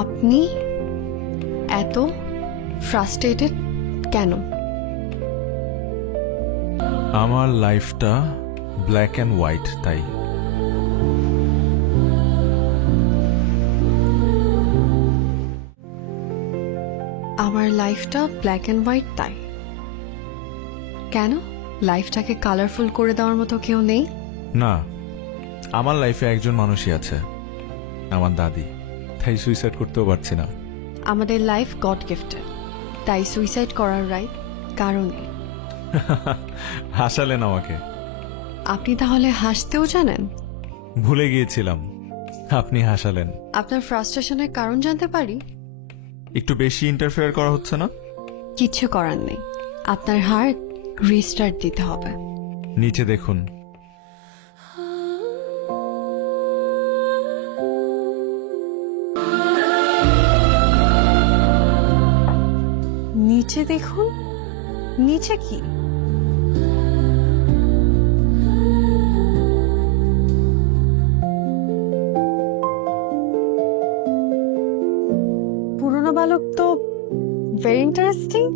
আপনি এত ফ্রাস্ট্রেটেড কেন? আমার লাইফটা ব্ল্যাক অ্যান্ড হোয়াইট, তাই। আমার লাইফটা ব্ল্যাক অ্যান্ড হোয়াইট, তাই? কেন? লাইফটাকে কালারফুল করে দেওয়ার মতো কেউ নেই? না, আমার লাইফে একজন মানুষই আছে, আমার দাদি। তাই সুইসাইড করতেও পারছি না। আমাদের লাইফ গড গিফটেড, তাই সুইসাইড করার রাইট কারণে। হাসালেন আমাকে। আপনি তাহলে হাসতেও জানেন? ভুলে গিয়েছিলাম, আপনি হাসালেন। আপনার ফ্রাস্ট্রেশনের কারণ জানতে পারি? একটু বেশি ইন্টারফেয়ার করা হচ্ছে না? কিচ্ছু করার নেই, আপনার হার্ট রিস্টার্ট দিতে হবে। নিচে দেখুন। নিচে দেখুন? নিচে কি? পুরনো বালক তো ভেরি ইন্টারেস্টিং।